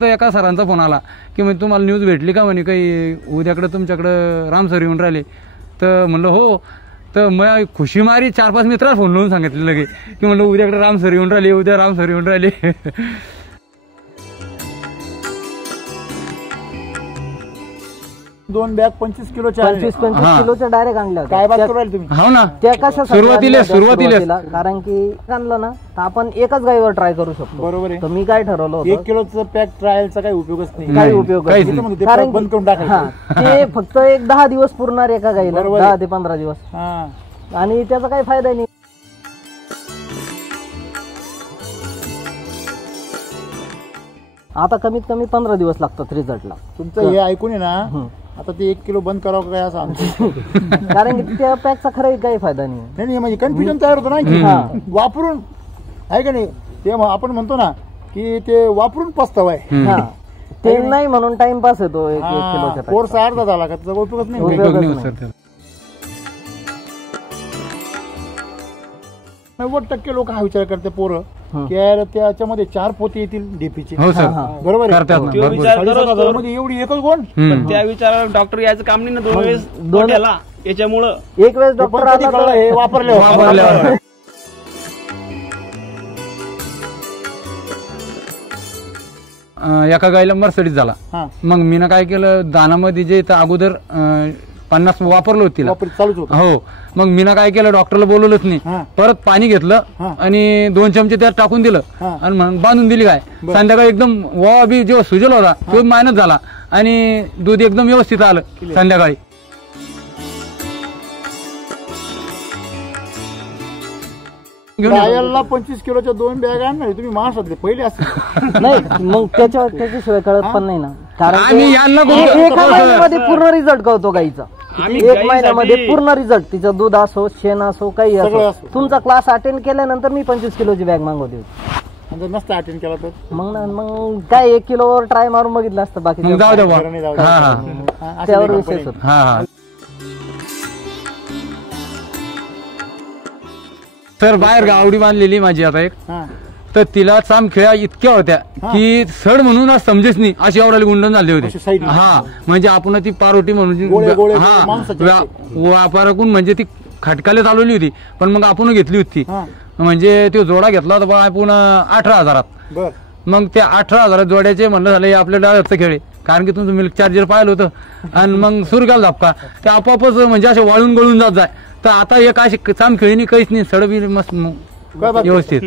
तर एका सरांचा फोन आला की म्हणजे तुम्हाला न्यूज भेटली का म्हणे काही उद्याकडे तुमच्याकडं राम सर येऊन राहिले. तर म्हणलं हो. तर मग खुशी मारी 4-5 मित्राला फोन लावून सांगितलं लगे की म्हणलं उद्याकडे राम सर येऊन राहिले, उद्या राम सर येऊन राहिले. 2 बॅग 25 किलोच्या 25 किलोच्या डायरेक्ट आणल्या होत्या. काय बात करू राहिले तुम्ही? हो ना, त्या कशा सुरुवातीला कारण की आणलं ना तर आपण एकाच गाईवर ट्राय करू शकतो. बरोबर आहे. तर मी काय ठरवलं होतं 1 किलोचं पॅक ट्रायलचा काही उपयोगच नाही. काही उपयोग काहीच नाही. नाही. कारण बंद करून टाकायचं. ते फक्त एक 10 दिवस पुरणार एका गाईला, 10 ते 15 दिवस, हा. आणि त्याचा काही फायदा नाही. आता कमीत कमी 15 दिवस लागतात रिझल्टला. तुमचं हे ऐकून आहे ना आता ते 1 किलो बंद करावं काय असं आमचं. कारण की त्या पॅकचा खरंच काही फायदा नाही. नाही म्हणजे कन्फ्युजन तयार होतं ना की वापरून आहे का नाही. ते आपण म्हणतो ना की ते वापरून पस्ताव आहे. हा, ते नाही म्हणून टाइमपास येतो 1 किलोच्या कोर्स अर्धा झाला का त्याचा उपयोगच नाही. उपयोगच नाही. 90% लोक हा विचार करते पोरं की यार त्याच्यामध्ये 4 पोती येतील डीपीचे. हो सर, बरोबर आहे. करतात ना, तो भरपूर. विचार 7,500 मध्ये एवढी एकच गोण. पण त्या विचाराला डॉक्टर यायचं काम नाही ना 2 वेळेस डोक्याला. याच्यामुळं एक वेळेस डॉक्टर आला तर हे वापरल्यावर एका गायला मर्सडीज झाला. हा. मग मी ना काय केलं, दानामध्ये जे इथं अगोदर 50 वापरलं होतं तिला. चालूच होतं. हो, मग मी ना काय केलं, डॉक्टरला बोलवलंच नाही. हा. परत पाणी घेतलं आणि 2 चमचे त्यात टाकून दिलं हा. आणि मग बांधून दिली गाय. संध्याकाळी एकदम वा बी जेव्हा सुजल होता तो मायनस झाला आणि दूध एकदम व्यवस्थित आलं संध्याकाळी. ट्रायलला 25 किलोच्या 2 बॅग आणणार तुम्ही महाराष्ट्रातले पहिले असतील. नाही, मग त्याच्याशिवाय कळत पण नाही ना. कारण आम्ही यांना एका महिन्यामध्ये पूर्ण रिझल्ट कळतो गाईचा. एक महिन्यामध्ये पूर्ण रिझल्ट, तिचं दूध असो, शेण असो, काही असो. तुमचा क्लास अटेंड केल्यानंतर मी 25 किलोची बॅग मागवली होती. म्हणजे नसतं अटेंड केला तर मग काय 1 किलोवर ट्राय मारून बघितलं असतं. बाकी जाऊ द्या. त्यावर विशेष होत. हा, सर बाहेर गावडी बांधलेली माझी आता एक. तर तिला चामखिळ्या इतक्या होत्या की सड म्हणून आज समजेच नाही, अशी एवढ्याला गुंडण झाले होते. हा, म्हणजे आपण ती पारोटी म्हणून व्यापारातून म्हणजे ती खटकाला चालवली होती. पण मग आपण घेतली होती. म्हणजे तो जोडा घेतला होता बा आपण 18,000. मग त्या 18,000 जोड्याचे म्हणलं झालं आपल्या डाळाचं खेळ, कारण की तुमचं मिल्क चार्जर पाहिलं होतं. आणि मग सुरू केला धपका, ते आपोआपच म्हणजे असे वाळून गळून जात जाय. तर आता एक अशी चामखिळी काहीच नाही, सडबी मस्त व्यवस्थित.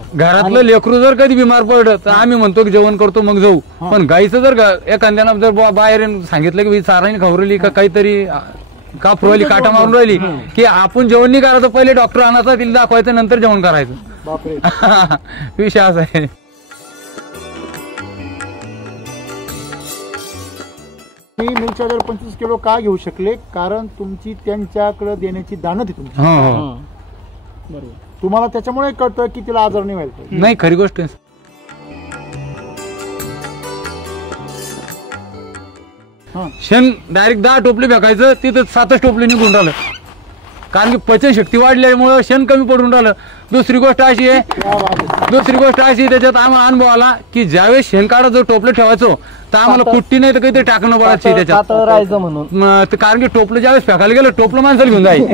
घरातलं लेकरू जर कधी बिमार पडलं तर आम्ही म्हणतो की जेवण करतो मग जाऊ. पण गाईचं जर एखाद्यानं जर बाहेर सांगितलं की चाराने खवरली का काहीतरी का फुरवली काटा मारून राहिली की आपण जेवण नाही करायचं, पहिले डॉक्टर आणायचा, तिला दाखवायचं, नंतर जेवण करायचं. विषय असा आहे. मी मिल्क चार्जर 25 किलो का घेऊ शकले, कारण तुमची त्यांच्याकडे देण्याची दानत आहे तुमची. बरोबर. तुम्हाला त्याच्यामुळे कळतं की तिला आजार नाही व्हायला. नाही, खरी गोष्ट आहे. शेण डायरेक्ट 10 टोपले फेकायचं, तिथं 7 टोपले निघून राहिलं. कारण की पचनशक्ती वाढल्यामुळे शेण कमी पडून राहिलं. दुसरी गोष्ट अशी आहे त्याच्यात आम्हाला अनुभव आला की ज्यावेळेस शेण काढा जर टोपलं ठेवायचो तर आम्हाला कुट्टी नाही तर काहीतरी टाकणं पडायचं त्याच्यात. म्हणून कारण की टोपलं ज्यावेळेस फेकायला गेलं टोपलं माणसाला घेऊन जाईल.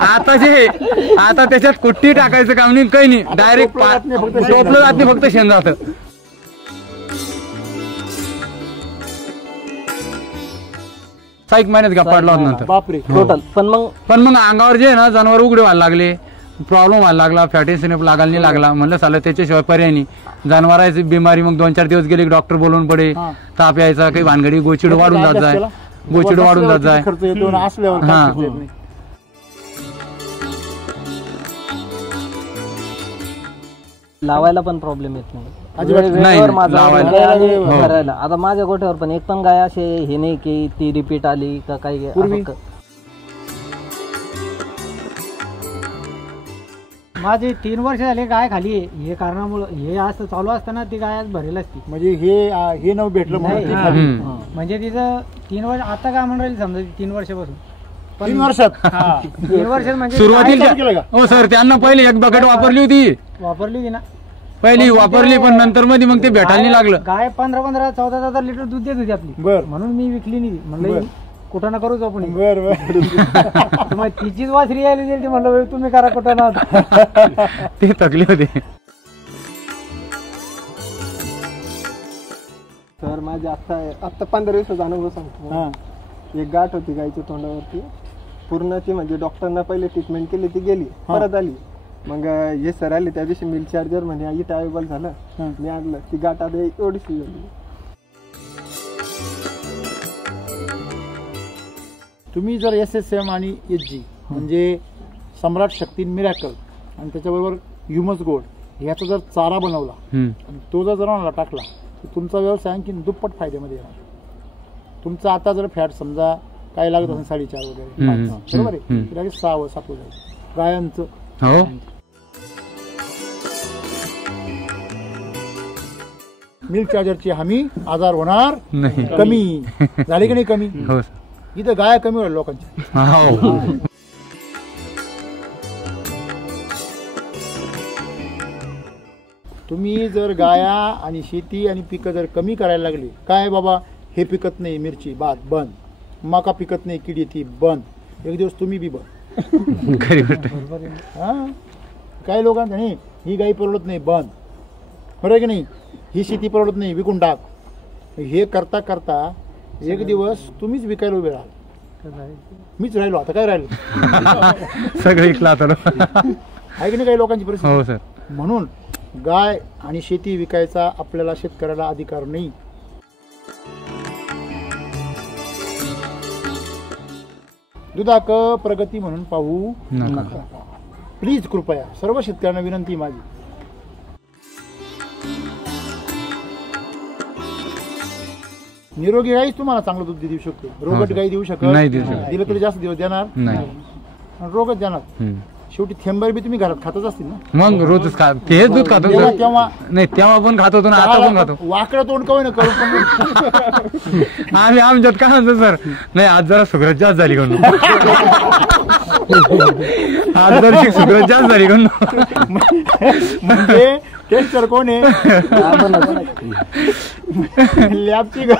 आता त्याच्यात कुट्टी टाकायचं काम नाही, काही नाही, डायरेक्ट टोपलं जात नाही, फक्त शेण जातं. एक महिन्यात का पडला होता नंतर. बापरे. टोटल. पण मग अंगावर जे आहे ना जनावर उघडे व्हायला लागले, प्रॉब्लेम व्हायला लागला, फॅटी सिनेप लागायला नाही लागला. म्हणलं चाललं त्याच्याशिवाय पर्याय नाही. जनावरांची बिमारी मग 2-4 दिवस गेले डॉक्टर बोलवून पडे, ताप यायचा, काही भानगडी, गोचिड वाढून जात जाय. खर्च येतो ना असल्यावर. लावायला पण प्रॉब्लेम येत नाही. आता माझ्या गोठ्यावर पण एक पण गाय असे हे नाही की ती रिपीट आली का काही. माझे 3 वर्ष झाले गाय खाली आहे. हे कारणामुळे हे असं चालू असताना ती गाय भरेल असती. म्हणजे हे नव भेटलं म्हणजे तिचं 3 वर्ष आता काय म्हणून राहील समजा 3 वर्षापासून 3 वर्षात 3 वर्षात म्हणजे सुरुवातीला चालू केलं का? हो सर, त्यांना पहिले एक बकेट वापरली होती, वापरली होती ना पहिली वापरली, पण नंतर मध्ये मग ते भेटायला नाही लागलं. गाय 15-15, 14 लिटर दूध देत होती आपली. बर म्हणून मी विकली नाही. म्हणलं बर. कुठं ना करूच आपण. बर बर मग तिचीच वासरी आली गेली, म्हणलं तुम्ही करा कुठं ना. ते थकले होते. सर माझे आत्ता 15 दिवसाचा अनुभव सांगतो. हा एक गाठ होती गायच्या तोंडावरती, पूर्ण ती म्हणजे डॉक्टरना पहिले ट्रीटमेंट केली, ती गेली, परत आली. मग हे सर आले त्या दिवशी मिल्क चार्जर म्हणे इथं अवेलेबल झालं. मी आणलं, ती गाठ आता एवढीशी झाली. तुम्ही जर SSM आणि HG म्हणजे सम्राट शक्ती मिरॅकल आणि त्याच्याबरोबर ह्युमस गोल्ड याचा जर चारा बनवला आणि तो जर जनावराला टाकला तर तुमचा व्यवसाय आणखी दुप्पट फायद्यामध्ये येणार. तुमचा आता जर फॅट समजा काय लागत असेल 4.5 वगैरे 5, बरोबर आहे, तर 6-7 जाईल गायांचं. हो मिल्क चार्जरची हमी आजार होणार नाही. कमी झाले की नाही कमी. हो इथं गाया कमी होईल लोकांच्या. हो तुम्ही जर गाया आणि शेती आणि पिकं जर कमी करायला लागली, काय बाबा हे पिकत नाही, मिरची भात बंद, मका पिकत नाही, किडी ती बंद, एक दिवस तुम्ही बी बंद. खरी गोष्ट. हा काही लोकांचं नाही, ही गाई परवडत नाही बंद, बरोबर की नाही, ही शेती परवडत नाही विकून टाक. हे करता करता एक दिवस तुम्हीच विकायला उभे राहाल. मीच राहिलो, आता काय राहिलो, सगळं इकला आता. आहे की नाही काही लोकांची परिस्थिती. हो सर. म्हणून गाय आणि शेती विकायचा आपल्याला शेतकऱ्याला अधिकार नाही. दुधाक प्रगती म्हणून पाहू नका प्लीज, कृपया. सर्व शेतकऱ्यांना विनंती माझी. निरोगी गाईच तुम्हाला चांगलं दूध देऊ शकतो, रोगट गाई देऊ शकत नाही देऊ शकत. दिलं तरी जास्त दिवस देणार नाही. आणि रोगच देणार. शेवटी थेंबर बी तुम्ही घरात खातच असतील ना. मग रोजच खा, तेच दूध खातो तेव्हा सर. तेव्हा नाही तेव्हा पण खात होतो ना, आता पण खातो. वाकडं तोंड कवय ना करू पण आम्ही आमच्यात काय म्हणतो सर, नाही आज जरा सुगरज जास्त झाली म्हणून, आज जरा सुगरज जास्त झाली म्हणून. म्हणजे टेस्टर कोण आहे, लॅबची ग.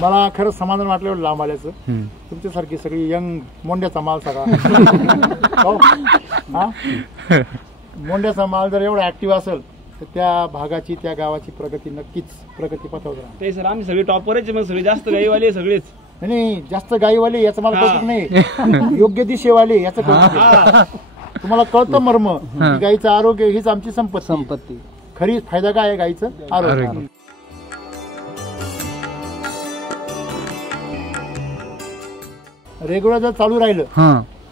मला खरंच समाधान वाटलं लांब आल्याचं. तुमच्यासारखी सगळी यंग मोंड्याचा माल सगळा. हो? हा? मोंड्याचा माल जर एवढा ऍक्टिव्ह असेल तर त्या भागाची त्या गावाची प्रगती नक्कीच प्रगती पथावर राहणार. ते सर आम्ही सगळे टॉपरच, मग सगळे जास्त गाईवाले सगळेच. नाही जास्त गाईवाले याचं मला कौतुक नाही, योग्य दिशेवाले याचं कौतुक आहे. तुम्हाला कळतं मर्म की गाईचं आरोग्य हीच आमची संपत्ती. खरी फायदा काय आहे गाईचं आरोग्य. रेग्युलर जर चालू राहिलं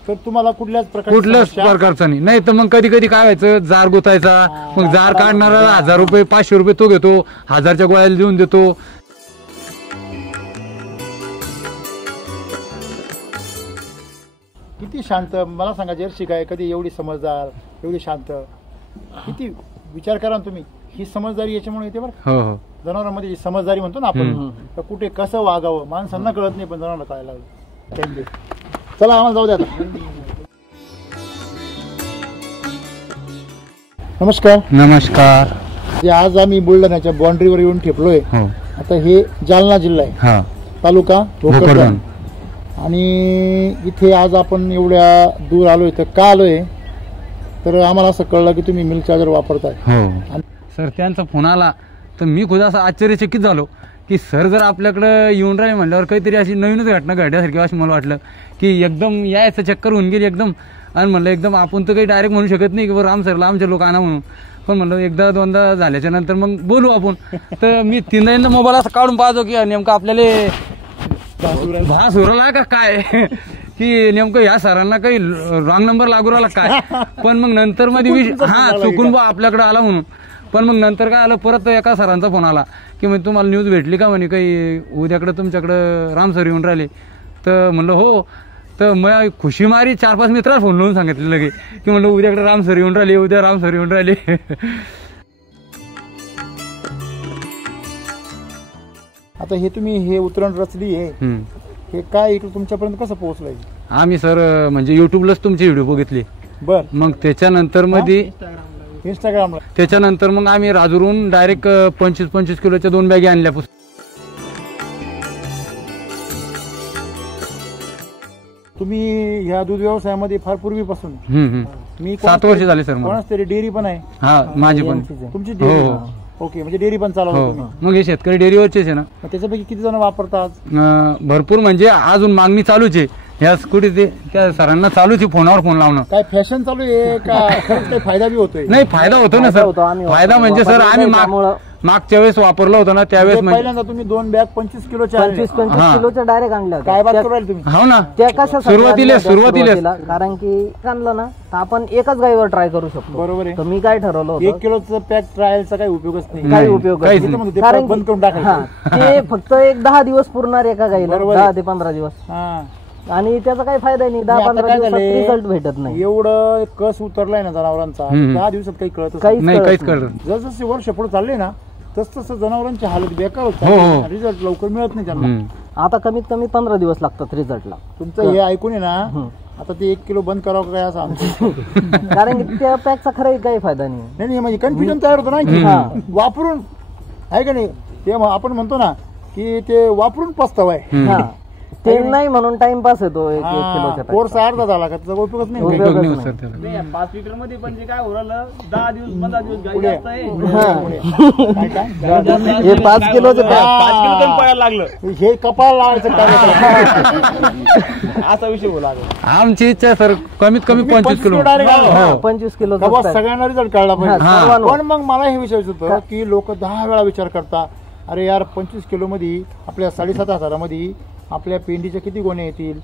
तर तुम्हाला कुठल्याच प्रकारचा नाही तर मग कधी कधी काय व्हायचं, जार गुतायचा, मग जार काढणारा 1000 रुपये 500 रुपये तो घेतो, 1000च्या गोळ्याला देऊन देतो. किती शांत. मला सांगा जर्सी गाय कधी एवढी समजदार, एवढी शांत, किती विचार करा तुम्ही. ही समजदारी याच्यामुळे येते बरं. हो जनावरांमध्ये जी समजदारी म्हणतो ना आपण, तर कुठे कसं वागावं माणसांना कळत नाही, पण जनावरांना कळायला लागलं. चला आम्हाला जाऊ द्या आता. नमस्कार. नमस्कार. आज आम्ही बुलढाण्याच्या बाउंड्रीवर येऊन ठेपलोय. आता हे जालना जिल्हा आहे, तालुका भोकरदन. आणि इथे आज आपण एवढ्या दूर आलोय तर का आलोय, तर आम्हाला असं कळलं की तुम्ही मिल्क चार्जर वापरताय. सर त्यांचा फोन आला तर मी खुद असं आश्चर्यचकित झालो की सर जर आपल्याकडे येऊन राहिले म्हणल्यावर काहीतरी अशी नवीनच घटना घडल्यासारखी असं मला वाटलं की एकदम यायचं चक्कर होऊन गेली एकदम. आणि म्हणलं एकदम आपण तर काही डायरेक्ट म्हणू शकत नाही की बरं राम सरला आमच्या लोक आणा म्हणून, पण म्हणलं एकदा दोनदा झाल्याच्या नंतर मग बोलू आपण. तर मी 3दा मोबाईल असं काढून पाहतो की नेमकं आपल्याला भास उरला का काय, की नेमकं या सरांना काही रॉंग नंबर लागू राहिला काय. पण मग नंतर मध्ये चुकून बा आपल्याकडे आला म्हणून. पण मग नंतर काय आलं, परत एका सरांचा फोन आला की म्हणजे तुम्हाला न्यूज भेटली का म्हणे काही उद्याकडे तुमच्याकडं राम सर येऊन राहिले. तर म्हणलं हो. तर मग खुशी मारी 4-5 मित्राला फोन लावून सांगितलं लगे की म्हणलं उद्याकडे राम सर येऊन राहिले, उद्या राम सर येऊन राहिले. आता हे तुम्ही हे उतरण रचली आहे, हे काय इकडे तुमच्यापर्यंत कसं पोहोचलंय? आम्ही सर म्हणजे युट्यूबलाच तुमचे व्हिडिओ बघितले, बर, मग त्याच्यानंतर मध्ये इंस्टाग्रामला, त्याच्यानंतर मग आम्ही राजूरून डायरेक्ट 25-25 किलोच्या 2 बॅगी आणल्या. तुम्ही ह्या दूध व्यवसायामध्ये फार पूर्वीपासून, मी 7 वर्ष झाले सर. कोणाच तरी डेअरी पण आहे? हा, माझी पण. तुमची डेअरी? ओके, म्हणजे डेअरी पण चालवतो तुम्ही. मग हे शेतकरी डेअरीवरचेच आहे ना. त्याच्यापैकी किती जण वापरतात? भरपूर, म्हणजे अजून मागणी चालूच आहे. ह्या कुठे ते त्या सरांना चालूच आहे फोनावर फोन लावणं. काय फॅशन चालू आहे का खरंच काही फायदा बी होतोय? नाही, फायदा होतो ना सर. फायदा म्हणजे सर आम्ही मागच्या वेळेस वापरलं होतं ना, त्यावेळेस पहिल्यांदा तुम्ही 2 बॅग 25 किलोच्या 25 किलोच्या डायरेक्ट आणल्या काय बात करू राहिले तुम्ही? हो ना, त्या कशा सुरुवातीला कारण की आणलं ना तर आपण एकाच गाईवर ट्राय करू शकतो. बरोबर आहे. तर मी काय ठरवलं होतं, 1 किलोचं पॅक ट्रायलचा काही उपयोगच नाही. काही उपयोग नाही. कारण बंद करून टाकायचं. ते फक्त एक 10 दिवस पुरणार एका गाईला, 10 ते 15 दिवस, आणि त्याचा काही फायदा नाही. 10-15 दिवसात रिझल्ट भेटत नाही. एवढं कस उतरलाय ना जनावरांचा, 10 दिवसात काही कळत नाही, काहीच कळत. जसजसे वर्ष पुढे चालले ना तसं जनावरांची हालत बेकार होत, रिझल्ट लवकर मिळत नाही त्यांना. आता कमीत कमी 15 दिवस लागतात रिझल्टला. तुमचं हे ऐकून आहे ना, आता ते 1 किलो बंद करावं काय असं आमचं. कारण की त्या पॅकचा खरंही काही फायदा नाही. नाही, म्हणजे कन्फ्युजन तयार होतं ना वापरून, आहे का नाही? ते आपण म्हणतो ना की ते वापरून पस्तावाय, ते नाही म्हणून टाइमपास येतो. 1 किलोच्या कोर्स अर्धा झाला का त्याचा उपयोगच नाही. 5 लिटर मध्ये पण जे काय उरलं 10 दिवस 15 दिवस गाई जास्त आहे. हे 5 किलोचे 5 किलो कमी पडायला लागलं, हे कपाळ लावायचं असा विषय बोला. आमची इच्छा सर कमीत कमी 25 किलो. 25 किलो सगळ्यांना रिझल्ट कळला पाहिजे. पण मग मला हे विचारायचं होतं की लोक 10 वेळा विचार करता, अरे यार 25 किलो मध्ये आपल्या 7,500 मध्ये आपल्या पेंडीच्या किती गोण्या येतील?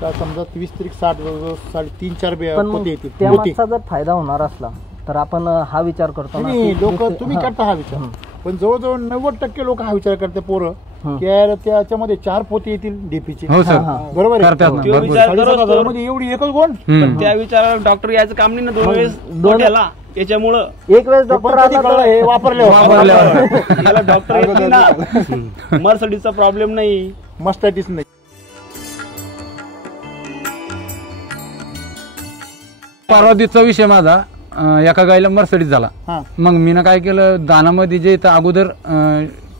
तर समजा 20 तरी 60 3-4 पोते येतील. त्यामागचा जर फायदा होणार असला तर आपण हा विचार करतो. लोक तुम्ही करता हा विचार, पण जवळजवळ 90% लोक हा विचार करते पोरं की यार त्याच्यामध्ये 4 पोते येतील डीपीचे. बरोबर आहे, 7,500 मध्ये एवढी एकच गोण. त्या विचारावर डॉक्टर यायचं काम नाही ना. 2 वेळेस गोट्याला याच्यामुळं एक वेळेस डॉक्टर हे वापरले डॉक्टर येते ना. मर्सडीजचा प्रॉब्लेम नाही, मस्टायटिस नाही. परवादीचा विषय माझा, एका गायला मर्सडीज झाला. मग मी ना काय केलं, दानामध्ये जे अगोदर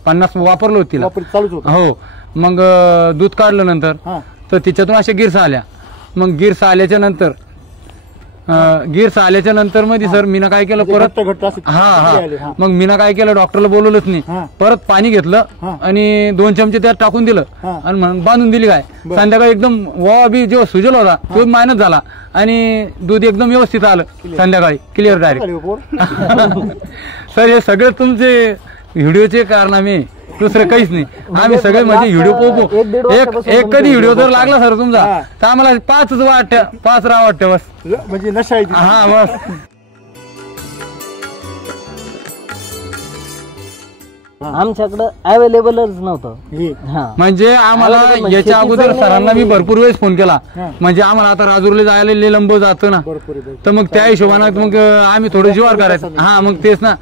50 वापरलं होतं तिला, चालूच होतं. हो. मग दूध काढलं नंतर तर तिच्यातून अशा गिरसा आल्या. मग गिरसा आल्याच्या नंतर मध्ये सर मीना काय केलं परत, मग मीना काय केलं, डॉक्टरला बोलवलंच नाही, परत पाणी घेतलं आणि 2 चमचे त्यात टाकून दिलं आणि बांधून दिली गाय. संध्याकाळी एकदम वा बी जेव्हा सुजल होता तो मायनस झाला आणि दूध एकदम व्यवस्थित आलं संध्याकाळी, क्लिअर डायरेक्ट. सर हे सगळे तुमचे व्हिडिओचे कारनामे, दुसरं काहीच नाही. आम्ही सगळे म्हणजे व्हिडिओ पोहू. एक कधी व्हिडिओ जर लागला सर तुमचा तर आम्हाला 5 राहा वाटतं बस, म्हणजे नशा आहे. हा बस. आमच्याकडं अवेलेबलच नव्हतं. म्हणजे आम्हाला याच्या अगोदर सरांना मी भरपूर वेळेस फोन केला. म्हणजे आम्हाला आता राजूरला जायला लंब जातो ना, तर मग त्या हिशोबानं मग आम्ही थोडं जीवार करायचं. हा, मग तेच ना.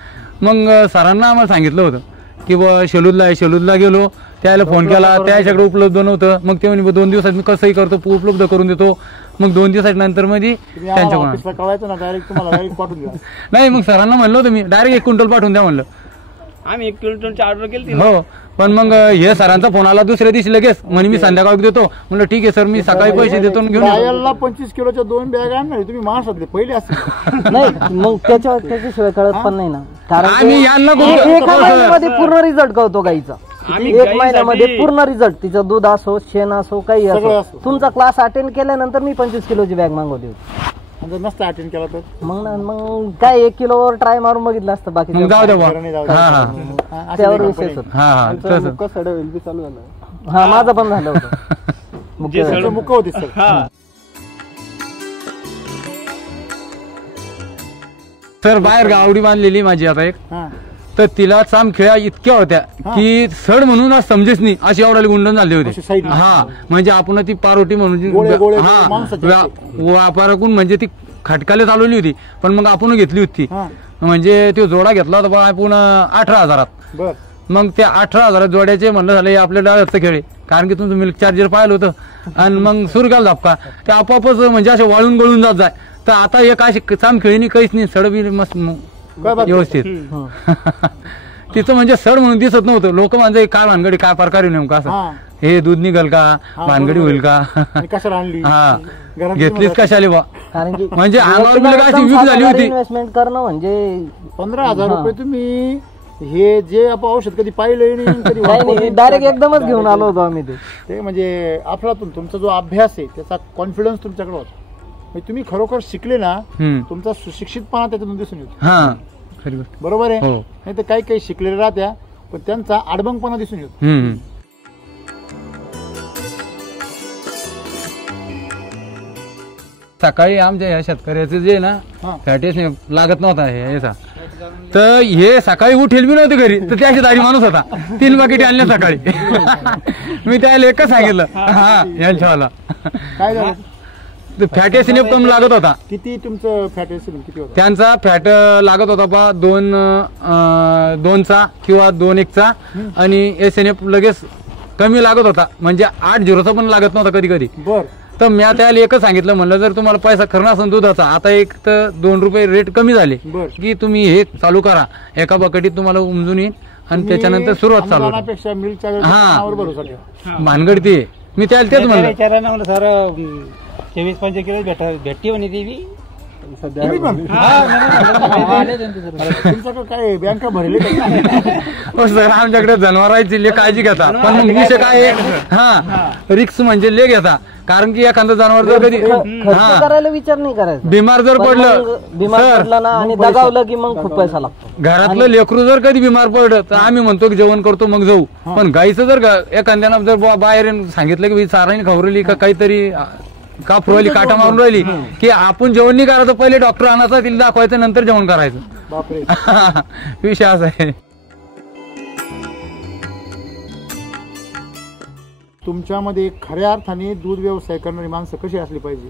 मग सरांना आम्हाला सांगितलं होतं की शेलूदला गेलो, त्याला फोन केला, त्याच्याकडे उपलब्ध नव्हतं. मग ते म्हणे 2 दिवसात मी कसंही करतो, उपलब्ध करून देतो. मग 2 दिवसाच्या नंतर मध्ये नाही, मग सरांना म्हणलं होतं मी डायरेक्ट 1 क्विंटल पाठवून द्या म्हणलं. आम्ही 1 क्विंटलची ऑर्डर केली. हो, पण मग हे सरांचा फोन आला दुसऱ्या दिवशी लगेच, म्हणे मी संध्याकाळी देतो. म्हणलं ठीक आहे सर, मी सकाळी पैसे देतो घेऊन. 25 किलोच्या 2 बॅग आणणार तुम्ही महाराष्ट्रातले पहिले असते. नाही, मग त्याच्याशिवाय कळत पण नाही ना. कारण आम्ही यांना एका महिन्यामध्ये पूर्ण रिझल्ट कळतो गाईचा. 1 महिन्यामध्ये पूर्ण रिझल्ट. तिचं दूध असो, शेण असो, काही असो. तुमचा क्लास अटेंड केल्यानंतर मी 25 किलोची बॅग मागवली होती. नसतं अटेंड केला तर मग काय 1 किलोवर ट्राय मारून बघितलं असतं. बाकी जाऊ द्या, त्यावर विशेष होत. चालू झालं. हा, माझं पण झालं होतं. मुख होते सर. सर बाहेर गावडी बांधलेली माझी आता एक, तर तिला चामखिळ्या इतक्या होत्या की सड म्हणून समजेच नाही, अशी एवढ्या गुंडण झाले होते. हा, म्हणजे आपण ती पारोटी म्हणून व्यापारातून म्हणजे ती खटकाले चालवली होती, पण मग आपण घेतली होती. म्हणजे तो जोडा घेतला होता आपण 18,000. मग ते 18,000 जोड्याचे म्हणलं झालं हे आपल्या डाळ्याचं खेळ आहे. कारण की तुमचं मिल्क चार्जर पाहिलं होतं आणि मग सुरू केला धपका ते आपोआपच म्हणजे असे वाळून गळून जात जाय. तर आता एक अशी चाम खेळणी काहीच नाही, सडबी मस्त व्यवस्थित तिचं म्हणजे सड म्हणून दिसत नव्हतं. लोक म्हणजे काय भानगडी काय प्रकार नेमका असं हे दूध निघल का भानगडी होईल का हा घेतलीच कशाले बा कारण की म्हणजे अंगावर बिल का अशी वीक झाली होती. इन्व्हेस्टमेंट करणं म्हणजे 15,000 रुपये तुम्ही हे जे आपण औषध कधी पाहिलं नाही डायरेक्ट एकदमच घेऊन आलो होतो आम्ही ते म्हणजे अफलातून तुमचा जो अभ्यास आहे त्याचा कॉन्फिडन्स तुमच्याकडे होता. म्हणजे तुम्ही खरोखर शिकले ना तुमचा सुशिक्षितपणा त्याच्यातून दिसून येतो. हा खरी गोष्ट बरोबर आहे. नाही तर काही काही शिकलेले राहत्या पण त्यांचा आडबंगपणा दिसून येतो. सकाळी आमच्या ह्या शेतकऱ्याचं जे ना फॅटेस लागत नव्हता याचा तर हे सकाळी उठेल बी नव्हते घरी तर त्याची दारी माणूस होता 3 पाकिटे आणले सकाळी. मी त्याला एकच सांगितलं हा यांच्यावाला काय झालं फॅटी सिनेप कमी लागत होता. किती तुमचं फॅटी सिनेप किती होता? त्यांचा फॅट लागत होता बा 2चा किंवा 2.1चा आणि एसएनएफ लगेच कमी लागत होता म्हणजे 8.0चा पण लागत नव्हता कधी कधी. बर तर मी त्याला एकच सांगितलं म्हणलं जर तुम्हाला पैसा खरं असेल दुधाचा आता एक तर 2 रुपये रेट कमी झाले की तुम्ही हे चालू करा एका बकेटीत तुम्हाला उमजून येईल आणि त्याच्यानंतर सुरुवात चालू मिल्क भानगड ती मी त्याला तेच म्हणलं सर 24-25 किलो भेटती म्हणे ती सध्या काय बँका भरले सर आमच्याकडे जनावरांची काळजी घेता पण मग विषय काय हा रिक्स म्हणजे ले घेता कारण की एखादं जनावर जर कधी करायला विचार नाही करायचा बिमार जर पडलं ना आणि दगावलं की मग खूप पैसा लागतो. घरातलं लेकरू जर कधी बिमार पडलं तर आम्ही म्हणतो की जेवण करतो मग जाऊ पण गाईचं जर एखाद्यानं जर बाहेर सांगितलं की चाराने खवरली का काहीतरी का फुरवली काटा मारून राहिली की आपण जेवण नाही करायचं पहिले डॉक्टर आणायचा तिला दाखवायचं नंतर जेवण करायचं. विषय असा आहे. तुमच्यामध्ये खऱ्या अर्थाने दूध व्यवसाय करणारी माणसं कशी असली पाहिजे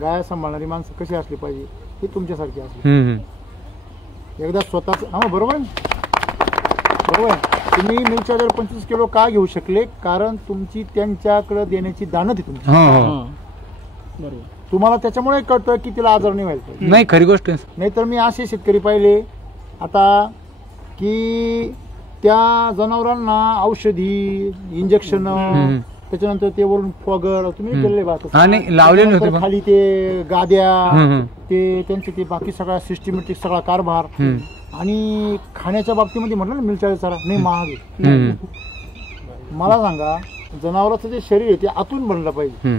गाय सांभाळणारी माणसं कशी असली पाहिजे हे तुमच्यासारखी असली. एकदा स्वतःच बरोबर बरोबर तुम्ही मिल्क चार्जर 25 किलो का घेऊ शकले कारण तुमची त्यांच्याकडे देण्याची दानत आहे तुमची. तुम्हाला त्याच्यामुळे कळतं की तिला आजार नाही व्हायला नाही खरी गोष्ट नाही तर मी असे शेतकरी पाहिले आता की त्या जनावरांना औषधी इंजेक्शन त्याच्यानंतर ते वरून फॉगर तुम्ही केलेले आणि लावले नव्हते खाली ते गाद्या ते त्यांचे ते बाकी सगळा सिस्टमॅटिक सगळा कारभार आणि खाण्याच्या बाबतीमध्ये म्हटलं ना मिल्क चार्जर चारा नाही महाग. मला सांगा जनावरांचं जे शरीर आहे ते आतून बनलं पाहिजे.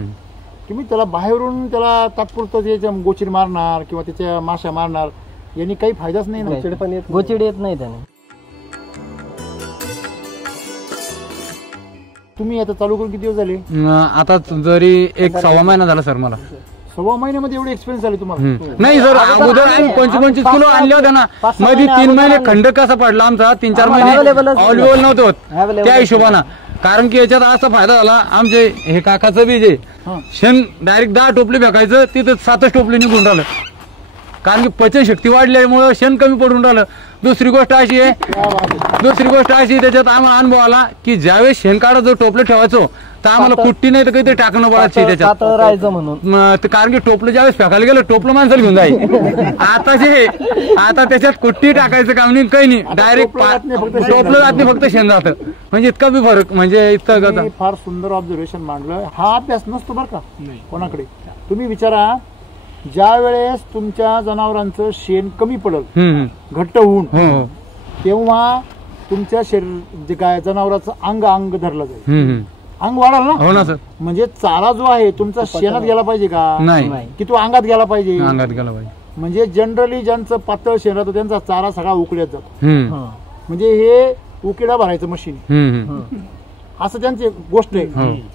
तुम्ही त्याला बाहेरून त्याला तात्पुरतं गोचिड मारणार किंवा त्याच्या माशा मारणार यांनी काही फायदाच नाही ना. गोचिड येत नाही त्याने. तुम्ही आता चालू करून किती दिवस झाले? आता जरी 1-6 महिना झाला सर मला. 6 महिन्यामध्ये एवढे एक्सपिरियन्स झाले तुम्हाला? नाही सर अगोदर 25 किलो आणले होते ना मध्ये 3 महिने खंड कसा पडला आमचा 3-4 महिने अवेलेबल नव्हते होत त्या हिशोबानं. कारण की याच्यात असा फायदा झाला आमचे हे काकाचं बी जे शेण डायरेक्ट 10 टोपले फेकायचं तिथं 7 टोपले निघून राहिलं कारण की पचनशक्ती वाढल्यामुळे शेण कमी पडून राहिलं. दुसरी गोष्ट अशी त्याच्यात आम्हाला अनुभव आला की ज्यावेळेस शेण काढा जर टोपलं ठेवायचो तर आम्हाला कुट्टी नाही तर काहीतरी टाकणं पडायची त्याच्यात म्हणून कारण की टोपलं ज्यावेळेस फेकायला गेलं टोपलं माणसाला घेऊन जाईल. आता त्याच्यात कुट्टी टाकायचं काम नाही काही नाही डायरेक्ट टोपलं जात नाही फक्त शेण जातं म्हणजे इतका बी फरक म्हणजे इतकं. फार सुंदर ऑब्झर्वेशन मांडलं. हा अभ्यास नसतो बरं का कोणाकडे. तुम्ही विचारा ज्या वेळेस तुमच्या जनावरांचं शेण कमी पडल घट्ट होऊन तेव्हा तुमच्या शरीर जनावरांचं अंग धरलं जाईल अंग वाढाल ना. हो ना सर. म्हणजे चारा जो आहे तुमचा शेणात गेला पाहिजे का नाही की तो अंगात गेला पाहिजे. अंगात गेला पाहिजे. म्हणजे जनरली ज्यांचं पातळ शेण राहतो त्यांचा चारा सगळा उकड्यात जातो. म्हणजे हे उकिडा भरायचं मशीन असं त्यांची गोष्ट आहे.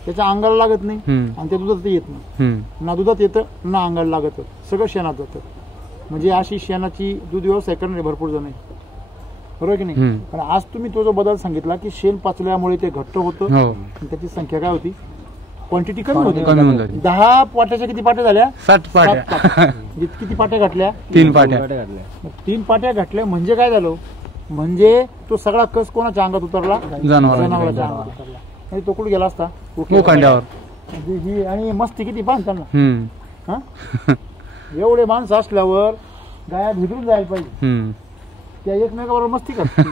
त्याच्या अंगाला लागत नाही आणि त्या दुधात येत नाही. ना दुधात येतं ना अंगाला लागत सगळं शेणात जातं. म्हणजे अशी शेणाची दूध व्यवसाय करणारे भरपूर जण आहे बरोबर की नाही. पण आज तुम्ही तो जो बदल सांगितला की शेण पाचल्यामुळे ते घट्ट होतं त्याची संख्या काय होती क्वांटिटी कमी होती. 10 पाट्याच्या किती पाट्या झाल्या? 7 पाट्या. किती पाट्या घातल्या? 3 पाट्या. 3 पाट्या घातल्या म्हणजे काय झालं म्हणजे तो सगळा कस कोणाच्या अंगात उतरला? जनावरांच्या जनावरांच्या अंगात उतरला. आणि तो कुठे गेला असता? उखांड्यावर. म्हणजे ही आणि मस्ती किती पाहन त्यांना. हम्म. हा? एवढे माणसं असल्यावर गाया भिजून जायला पाहिजे. हम्म. त्या एकमेकाबरोबर मस्ती करतात.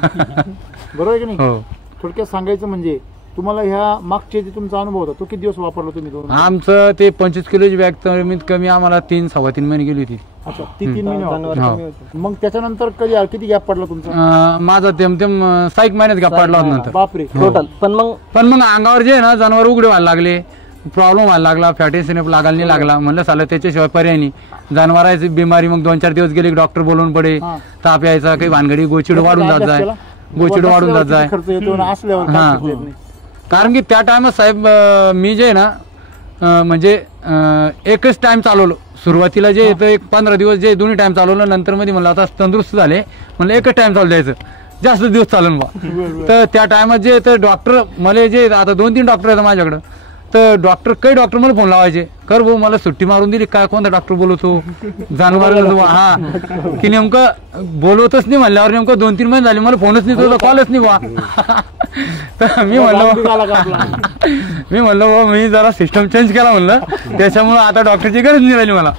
बरोबर आहे की नाही? हो. थोडक्यात सांगायचं म्हणजे तुम्हाला ह्या मागचे जे तुमचा अनुभव होता तो किती दिवस वापरला तुम्ही दोन? आमचं ते 25 किलोची बॅग कमीत कमी आम्हाला 3-3.5 महिने गेली होती. अच्छा, ती 3 महिने वापरली. कमी होते. मग त्याच्यानंतर किती गॅप पडला तुमचा? माझा तेमतेम 6 महिन्यात गॅप पडला होता नंतर. बापरे. टोटल. पण मग अंगावर जे आहे ना जनावर उघडे व्हायला लागले, प्रॉब्लेम व्हायला लागला, फॅटी सिनेप लागायला नाही लागला. म्हणलं चाललं त्याच्याशिवाय पर्याय नाही. जनावरांची बिमारी मग 2-4 दिवस गेले डॉक्टर बोलवून पडे, ताप यायचा, काही भानगडी, गोचिड वाढून जात जाय, गोचिड वाढून जात जाय. खर्च येतो ना असल्यावर हा. काय करता येत नाही. कारण की त्या टायमात साहेब मी जे आहे ना म्हणजे एकच टाइम चालवलं. सुरुवातीला जे येतं 15 दिवस जे दोन्ही टाइम चालवलं, नंतर मध्ये म्हणलं आता तंदुरुस्त झाले, म्हणलं एकच टाइम चालू द्यायचं, जास्त दिवस चालून बा. तर त्या टायमात जे तर डॉक्टर मला जे आता 2-3 डॉक्टर आहेत माझ्याकडं, तर काही डॉक्टर मला फोन लावायचे, कर भाऊ मला सुट्टी मारून दिली काय, कोणता डॉक्टर बोलवतो जनावर. हा की नेमकं बोलवतच नाही म्हणल्यावर नेमकं 2-3 महिने झाले मला फोनच नाही, तुझा कॉलच नाही बा. तर मी म्हणलं बाबा मी जरा सिस्टम चेंज केला म्हणलं, त्याच्यामुळे आता डॉक्टरची गरज नाही राहिली मला.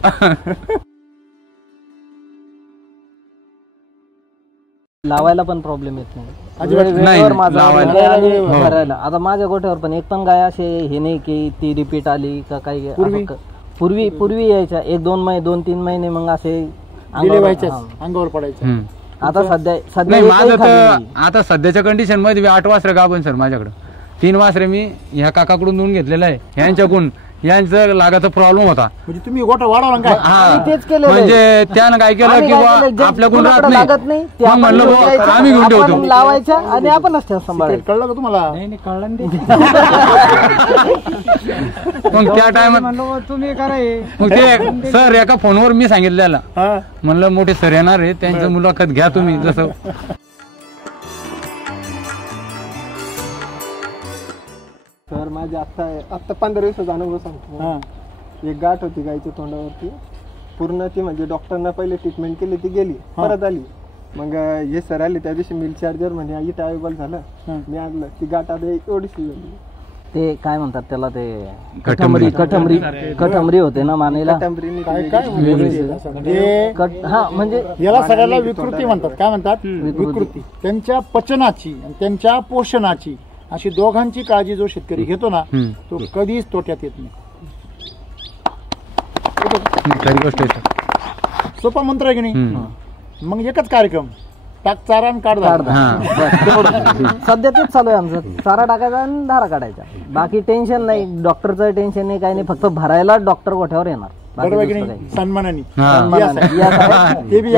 लावायला पण प्रॉब्लेम येत नाही. नाही, भरायला आता माझ्या गोठ्यावर पण एक पण गाय असे हे नाही की ती रिपीट आली का काही. पूर्वी यायच्या 1-2 महिने 2-3 महिने मग असे अंगावर पडायचं. आता सध्या नाही माझं तर आता सध्याच्या कंडिशन मध्ये 8 वासरे गाभण सर माझ्याकडे. 3 वासरे मी ह्या काकाकडून देऊन घेतलेलं आहे. ह्यांच्याकडून यांचं लागाचा प्रॉब्लेम होता. म्हणजे तुम्ही गोठा वाढवला काय? हा, तेच केलं. म्हणजे त्यानं काय केलं की आपल्याकडून राहत नाही, म्हणलं आम्ही घेऊन ठेवतो लावायच्या आणि आपणच सांभाळायचं. कळलं का तुम्हाला? नाही कळलं मग त्या टायमात म्हणलं तुम्ही कराय. मग ते सर एका फोनवर मी सांगितलेला, म्हणलं मोठे सर येणार आहे त्यांचं मुलाखत घ्या तुम्ही. जसं सर माझे आता 15 दिवसाचा अनुभव सांगतो. एक गाठ होती गायच्या तोंडावरती, पूर्ण ती म्हणजे डॉक्टरना पहिले ट्रीटमेंट केली, ती गेली, परत आली. मग हे सर आले त्या दिवशी मिल्क चार्जर म्हणे इथं अवेलेबल झालं, मी आणलं, ती गाठ आता एवढीशी झाली. ते काय म्हणतात त्याला, ते कठमरी होते ना मानेला. हा म्हणजे याला सगळ्याला विकृती म्हणतात. काय म्हणतात? विकृती. त्यांच्या पचनाची आणि त्यांच्या पोषणाची अशी दोघांची काळजी जो शेतकरी घेतो ना तो कधीच तोट्यात येत नाही. सोपा मंत्र आहे की नाही? मग एकच कार्यक्रम, टाक चारा आणि काढ धारा. सध्या तेच चालू आहे आमचं. चारा टाकायचा आणि धारा काढायचा. बाकी टेन्शन नाही, डॉक्टरचं टेन्शन नाही, काही नाही. फक्त भरायला डॉक्टर गोठ्यावर येणार. बरोबर की नाही? सन्मानाने ते बी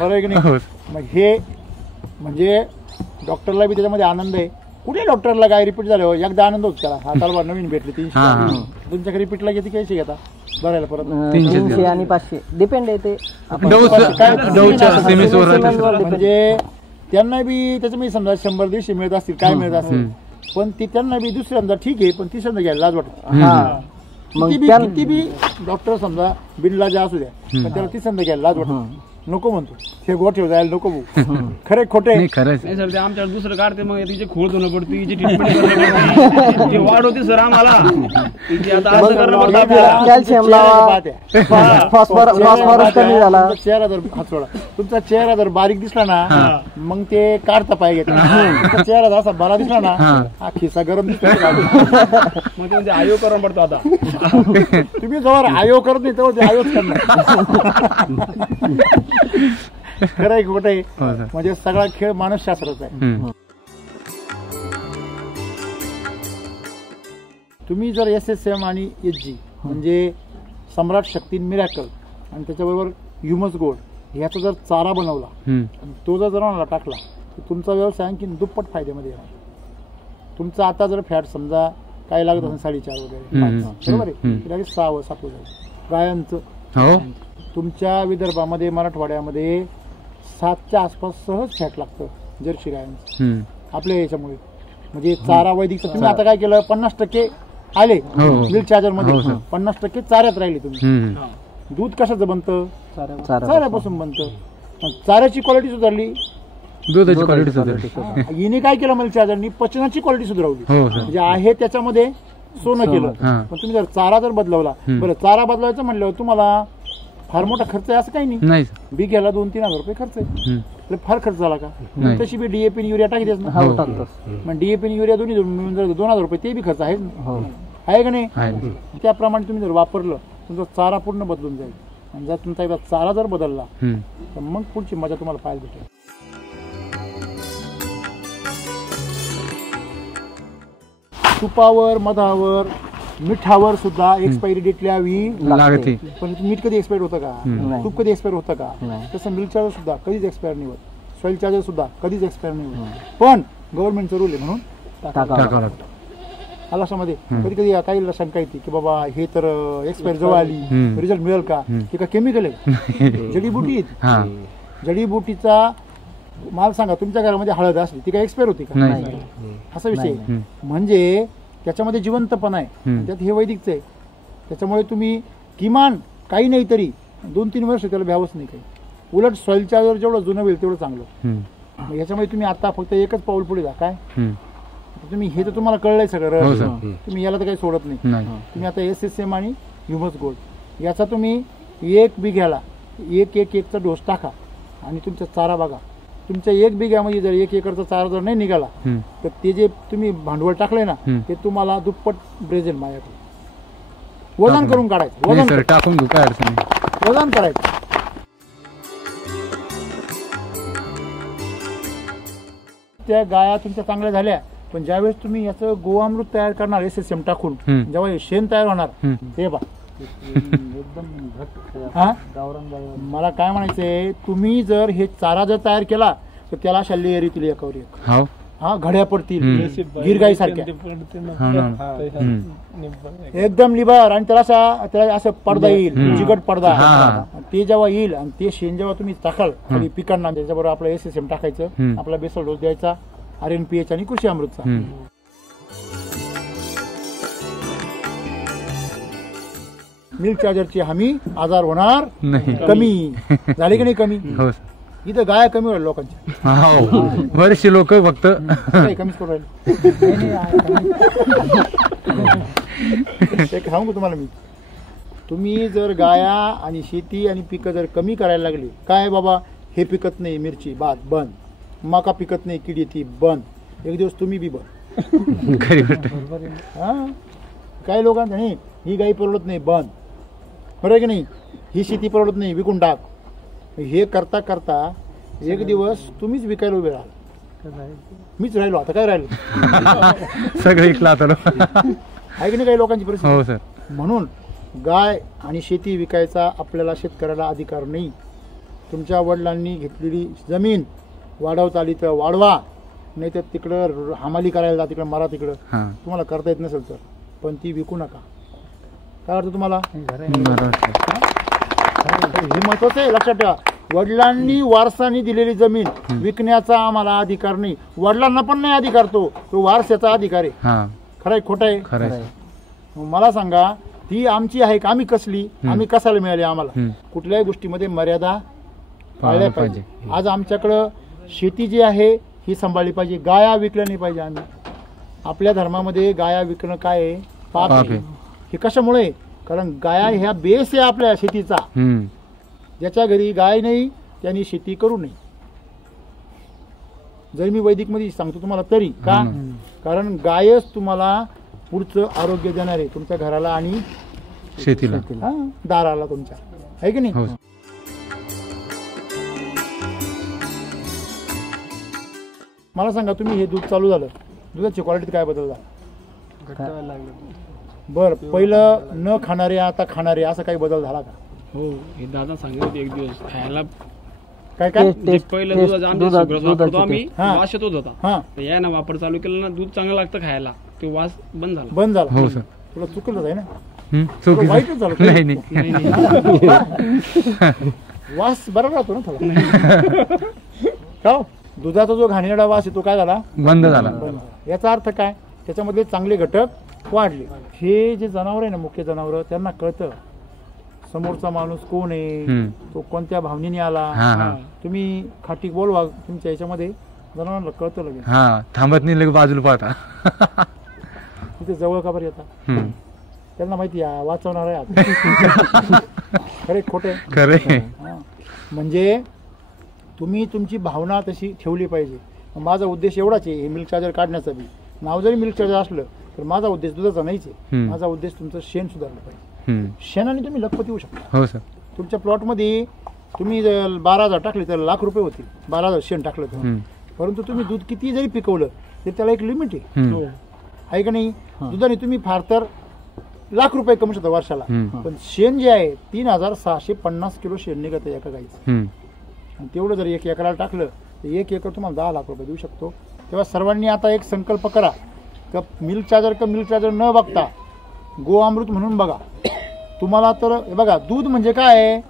बरोबर की नाही? मग हे म्हणजे डॉक्टरला बी त्याच्यामध्ये आनंद आहे. कुठे डॉक्टरला काय रिपीट झालं एकदा आनंद होतो त्याला. हाताला नवीन भेटली 300, तुमच्याकडे रिपीटला किती कैसे घेता भरायला? परत 300 आणि 500 डिपेंड येते. म्हणजे त्यांना बी त्याच्यामध्ये समजा 100-150 मिळत असतील, काय मिळत असतील, पण ते त्यांना बी दुसऱ्यांदा ठीक आहे, पण तिसऱ्यांदा घ्यायला लाज वाटत. किती बी डॉक्टर समजा बिनलाज असू द्या, पण त्याला तिसऱ्यांदा घ्यायला लाज वाटत. नको म्हणतो हे गोठ्यावर जायला नको भाऊ. खरे खोटे खरंच नाही सर, ते आमच्याकडे दुसरं काढते, मग तिचे खोड धुणं पडते, तिची ट्रीटमेंट वाढ होती सर आम्हाला. आता कॅल्शियम लावा, फॉस्फरस कमी झाला. चेहरा जर खाचोडा, तुमचा चेहरा जर बारीक दिसला ना मग ते काढता पाहिजे. चेहरा असा बरा दिसला ना हा खिसा गरम दिसला मग ते आयोग करून पडतो. आता तुम्ही जवळ आयोग करत नाही तेव्हा ते आयोग करणार. खरं आहे खोटं आहे? म्हणजे सगळा खेळ मानसशास्त्राचा आहे. तुम्ही जर SSM आणि HG म्हणजे सम्राट शक्ती मिरॅकल आणि त्याच्याबरोबर ह्युमस गोल्ड ह्याचा जर चारा बनवला आणि तो जर जनावराला टाकला तर तुमचा व्यवसाय आणखी दुप्पट फायद्यामध्ये येणार. तुमचा आता जर फॅट समजा काय लागत असेल 4.5 वगैरे, बरोबर आहे, 6-7 जाईल. गायांचं तुमच्या विदर्भामध्ये मराठवाड्यामध्ये 7च्या आसपास सहज फॅट लागतं जर्सी गायांचं आपल्या याच्यामुळे. म्हणजे चारा वैदिकचा तुम्ही आता काय केलं, 50% आले मिल्क चार्जर मध्ये, 50% चाऱ्यात राहिले तुम्ही. दूध कशाचं बनतं? चाऱ्यापासून बनतं. चाऱ्याची क्वालिटी सुधारली, दुधाची क्वालिटी सुधारली. हिने काय केलं मिल्क चार्जरनी, पचनाची क्वालिटी सुधारवली. हो सर. म्हणजे आहे त्याच्यामध्ये सोनं केलं. पण तुम्ही जर चारा जर बदलवला, बरं चारा बदलायचं म्हणल्यावर तुम्हाला फार मोठा खर्च आहे असं काही नाही. नाही बी घ्यायला 2-3 हजार रुपये खर्च आहे. फार खर्च झाला का? तशी बी डीएपी युरिया टाकतेच ना. मग डीएपी युरिया दोन्ही मिळून जर 2000 रुपये ते बी खर्च आहे का नाही? त्याप्रमाणे तुम्ही जर वापरलं तुमचा चारा पूर्ण बदलून जाईल. आणि जर तुमचा एकदा चारा जर बदलला तर मग पुढची मजा तुम्हाला पाहायला भेटेल. तुपावर, मधावर, मिठावर सुद्धा एक्सपायरी डेट लिहावी लागते. पण मीठ कधी एक्सपायर होतं का? तूप कधी एक्सपायर होतं का? तसं मिल्क चार्जर सुद्धा कधीच एक्सपायर नाही होत. सॉइल चार्जर सुद्धा कधीच एक्सपायर नाही होत. पण गव्हर्नमेंटचा रूल आहे म्हणून टाकावं लागतं. आलाशामध्ये कधी कधी काही शंका येते की बाबा हे तर एक्सपायर जवळ आली, रिझल्ट मिळेल का? ते का केमिकल आहे? जडीबुटी आहे. जडीबुटीचा माल सांगा, तुमच्या घरामध्ये हळद असली ती काय एक्सपायर होती का? असा विषय. म्हणजे त्याच्यामध्ये जिवंतपणा आहे, त्यात हे वैदिकचं आहे. त्याच्यामुळे तुम्ही किमान काही नाही तरी 2-3 वर्ष त्याला भ्यावंच नाही काही. उलट सॉइल चार्जर जेवढं जुनं होईल तेवढं चांगलं. ह्याच्यामध्ये तुम्ही आता फक्त एकच पाऊल पुढे जा. काय तुम्ही हे तर तुम्हाला कळलंय सगळं, तुम्ही याला तर काही सोडत नाही. तुम्ही आता SSM आणि ह्युमस गोल्ड याचा तुम्ही 1 बिघ्याला 1-1-1चा डोस टाका आणि तुमचा चारा बघा. तुमच्या 1 बिघ्यामध्ये जर 1 एकरचा चारा जर नाही निघाला तर ते जे तुम्ही भांडवल टाकलंय ना ते तुम्हाला दुप्पट ब्रेझेल माझ्याकडे वजन करून काढायचं. वजन टाकून घेऊ, काय अडचण नाही. वजन करायचं. त्या गाया तुमच्या चांगल्या झाल्या, पण ज्यावेळेस तुम्ही याचं गोअमृत तयार करणार SSM टाकून, जेव्हा हे शेण तयार होणार ते बा मला काय म्हणायचंय, तुम्ही जर हे चारा जर तयार केला तर त्याला अशा लेअर येतील एकावर एक. हा घड्या पडतील गिरगाई सारख्या एकदम लिबर. आणि त्याला असं पडदा येईल, चिकट पडदा. ते जेव्हा येईल आणि ते शेण जेव्हा तुम्ही टाकाल खाली पिकांना, त्याच्याबरोबर आपलं SSM टाकायचं, आपला बेसल डोस द्यायचा RNPH आणि कृषी अमृतचा. मिल्क चार्जरची हमी आजार होणार नाही. कमी झाले की नाही? कमी. इथं गाया कमी होईल लोकांच्या. बरेचसे लोक फक्त कमीच करू राहिले. सांगू तुम्हाला मी, तुम्ही जर गाया आणि शेती आणि पिकं जर कमी करायला लागली, काय बाबा हे पिकत नाही, मिरची भात बंद, मका पिकत नाही, किडी ती बंद, एक दिवस तुम्ही बी बंद. काही लोकांना नाही ही गाई परवडत नाही, बंद. बरं की नाही? ही शेती परवडत नाही, विकून टाक. हे करता करता एक दिवस तुम्हीच विकायला उभे राहाल. मीच राहिलो, आता काय राहिलो? सगळे इकला आता आहे की नाही काही लोकांची परिस्थिती. म्हणून गाय आणि शेती विकायचा आपल्याला शेतकऱ्याला अधिकार नाही. तुमच्या वडिलांनी घेतलेली जमीन वाढवता आली तर वाढवा, नाही तर तिकडं हमाली करायला जा, तिकडं मारा. तिकडं तुम्हाला करता येत नसेल तर, पण ती विकू नका. काय वाटतं तुम्हाला? हे महत्वाचं आहे, लक्षात ठेवा. वडिलांनी वारसानी दिलेली जमीन विकण्याचा आम्हाला अधिकार नाही. वडिलांना पण नाही अधिकार, तो वारसाचा अधिकार आहे. खरंय खोट आहे? मला सांगा, ती आमची आहे का? आम्ही कसली? आम्ही कसाला मिळाली? आम्हाला कुठल्याही गोष्टीमध्ये मर्यादा पाळल्या पाहिजे. आज आमच्याकडं शेती जी आहे ही सांभाळली पाहिजे. गाया विकल्या नाही पाहिजे. आम्ही आपल्या धर्मामध्ये गाया विकणं काय आहे? पाप आहे. हे कशामुळे? कारण गाया ह्या बेस आहे आपल्या शेतीचा. ज्याच्या घरी गाय नाही त्यांनी शेती करू नये. जर मी वैदिक मध्ये सांगतो तुम्हाला तरी का, कारण गायच तुम्हाला पुढचं आरोग्य देणार आहे तुमच्या घराला आणि शेतीला, दाराला तुमच्या, आहे की नाही? मला सांगा, तुम्ही हे दूध चालू झालं, दुधाची क्वालिटी काय बदल झाला? बर, पहिलं न खाणारे आता खाणारे, असं काही बदल झाला का? हो, हे दादा सांगत होते एक दिवस खायला काय काय पहिलं दूध वापरतो आम्ही, वास येत होता. या ना वापर चालू केलं ना, दूध चांगलं लागतं खायला, ते वास बंद झाला. हो सर, तुला चुकलंच आहे ना? वाईटच झालं. वास बरा राहतो ना थोडा. का दुधाचा जो घाणेरडा वास आहे तो काय झाला? बंद झाला. याचा अर्थ काय? त्याच्यामधले चांगले घटक वाढले. हे जे जनावर आहे ना, मुख्य जनावर, त्यांना कळतं समोरचा माणूस कोण आहे, हम्म. तो कोणत्या भावनेने आला. हा. तुम्ही खाटी बोलवा तुमच्या याच्यामध्ये जनावरांना कळतं लगेच. हा थांबत नाही लगेच बाजूला पाहता. तिथे जवळ का बरं येतात, हम्म. त्यांना माहिती आहे वाचवणार आहे आता. खरे खोटे खरे. म्हणजे तुम्ही तुमची भावना तशी ठेवली पाहिजे. माझा उद्देश एवढाच आहे, हे मिल्क चार्जर काढण्याचा बी. नाव जरी मिल्क चार्जर असलं तर माझा उद्देश दुधाचा नाहीच आहे. हम्म. माझा उद्देश तुमचं शेण सुधारलं पाहिजे. हम्म. शेणाने तुम्ही लखपती होऊ शकता. हो सर. तुमच्या प्लॉटमध्ये तुम्ही जर 12,000 टाकले तर लाख रुपये होतील, 12,000 शेण टाकलं तर. हम्म. परंतु तुम्ही दूध किती जरी पिकवलं तर त्याला एक लिमिट आहे, हम्म. आहे का नाही. दुधाने तुम्ही फार तर लाख रुपये कमवू शकता वर्षाला. हम्म. पण शेण जे आहे 3,650 किलो शेण निघत आहे एका गाईचं. हम्म. आणि तेवढं जर 1 एकराला टाकलं तर 1 एकर तुम्हाला 10 लाख रुपये देऊ शकतो. तेव्हा सर्वांनी आता एक संकल्प करा का मिल्क चार्जर न बघता गो अमृत म्हणून बघा. तुम्हाला तर हे बघा, दूध म्हणजे काय आहे,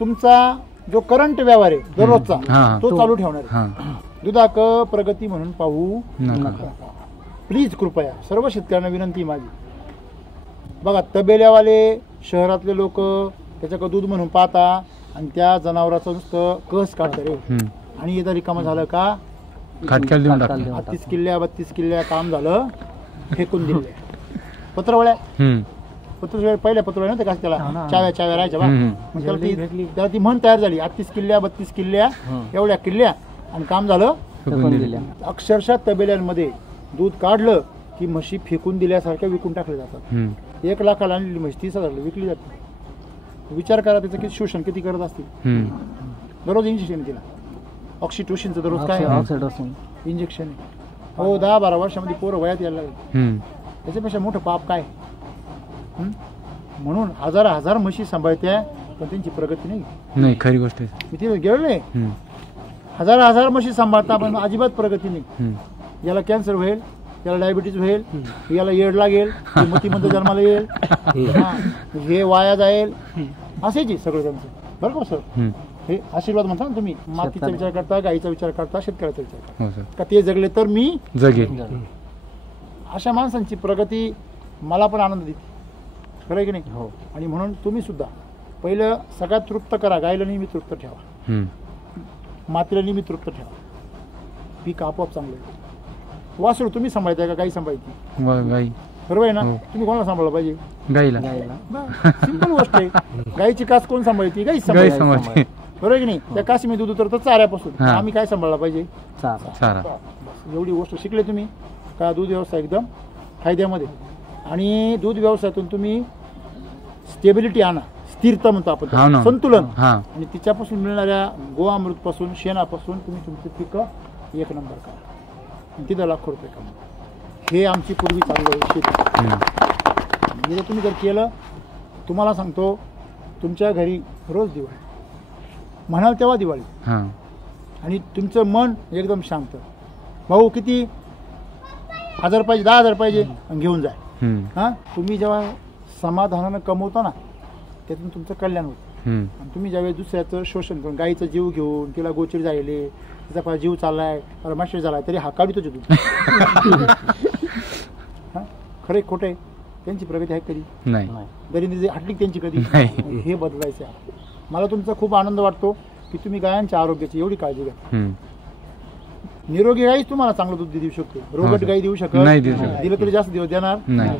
तुमचा जो करंट व्यवहार आहे दररोजचा हा. तो चालू ठेवणार आहे. हा. दुधाक प्रगती म्हणून पाहू नका. प्लीज कृपया सर्व शेतकऱ्यांना विनंती माझी. बघा तबेल्यावाले शहरातले लोक त्याच्याकडे दूध म्हणून पाहता आणि त्या जनावराचं नुसतं कस काढतं रे. हम्म. आणि इथं रिकामं झालं का खाटक्याला देऊन टाकलं. 32 किल्ल्या 32 किल्ल्या काम झालं, फेकून दिले. पत्रवळ्या हम्म. पत्रवळ्या पहिल्या पत्रवळ्या नव्हत्या का त्याला चाव्या राहायच्या बा. हम्म. मग त्याला ती म्हण तयार झाली 38 किल्ल्या 32 किल्ल्या एवढ्या किल्ल्या आणि काम झालं. फेकून दिलं. अक्षरशः तबेल्यांमध्ये दूध काढलं की म्हशी फेकून दिल्यासारख्या विकून टाकले जातात. हम्म. 1 लाखाला आणलेली म्हशी 30,000 विकली जाते. विचार करा त्याचं किती शोषण किती करत असतील. हम्म. दररोज इंजेक्शन तिला ऑक्सिटोसिनचं दररोज काय ऑक्सिटोसिन. इंजेक्शन आहे. हो 10-12 वर्षामध्ये पोरं वयात यायला लागले. हम्म. त्याच्यापेक्षा मोठं पाप काय. म्हणून हजार म्हशी सांभाळत्या पण त्यांची प्रगती नाही. नाही खरी गोष्ट आहे. मी तिथे गेलोय, हम्म. हजार म्हशी सांभाळता पण अजिबात प्रगती नाही. हम्म. याला कॅन्सर होईल, याला डायबिटीज होईल, याला येड लागेल, मतीमंत जन्माला येईल, हा, हे वाया जाईल, असेच आहे सगळं त्यांचं. बरं का सर, हम्म. हे आशीर्वाद म्हणता ना तुम्ही. मातीचा विचार करता, गाईचा विचार करता, शेतकऱ्याचा विचार करता. हो सर. का ते जगले तर मी जगे. अशा माणसांची प्रगती मला पण आनंद देते. खरं आहे की नाही. हो. आणि म्हणून तुम्ही सुद्धा पहिलं सगळ्यात तृप्त करा. गाईला नेहमी तृप्त ठेवा, हम्म. मातीला नेहमी तृप्त ठेवा. पीक आपोआप चांगलं आहे. वासरू तुम्ही सांभाळताय का गाई सांभाळती. गाई. बरोबर आहे ना. हो. तुम्ही कोणाला सांभाळलं पाहिजे. गाईला. सिंपल गोष्ट आहे. गाईची कास कोण सांभाळती. गाई गाई सांभाळते. समाजची. बरोबर आहे की नाही. त्या काशी मी दूध उतरतं चाऱ्यापासून. हा. आम्ही काय सांभाळला पाहिजे. चारा. बस, एवढी गोष्ट शिकले तुम्ही का दूध व्यवसाय एकदम फायद्यामध्ये. आणि दूध व्यवसायातून तुम्ही स्टेबिलिटी आणा, स्थिरता म्हणतो हा आपण, ना. संतुलन. हा. आणि तिच्यापासून मिळणाऱ्या गोअमृत पासून शेणापासून तुम्ही तुमची पिकं 1 नंबर करा. तिथं लाखो रुपये कमा. हे आमची पूर्वी चालू आहे शेती. हे जर तुम्ही जर केलं, तुम्हाला सांगतो तुमच्या घरी रोज दिवाळी म्हणाल तेव्हा दिवाळी. हा. आणि तुमचं मन एकदम शांत. भाऊ किती 1000 पाहिजे, 10,000 पाहिजे आणि घेऊन जा. हम्म. हां, तुम्ही जेव्हा समाधानानं कमवता ना त्यातून तुमचं कल्याण होतं. हम्म. आणि तुम्ही ज्यावेळेस दुसऱ्याचं शोषण करून गाईचा जीव घेऊन तिला गोचर जायले, तिचा फार जीव चाललाय, मास्टर झालाय तरी हा काढतो तू. हां, खरे खोटे त्यांची प्रगती आहे कधी नाही. दरिद्री हटली त्यांची कधी नाही. हे बदलायचं आहे. मला तुमचा खूप आनंद वाटतो की तुम्ही गायांच्या आरोग्याची एवढी काळजी घ्या. हम्म. निरोगी गाईच तुम्हाला चांगलं दूध देऊ शकते. रोगट गाई देऊ शकत नाही देऊ शकत. दिलं तरी जास्त दिवस देणार नाही.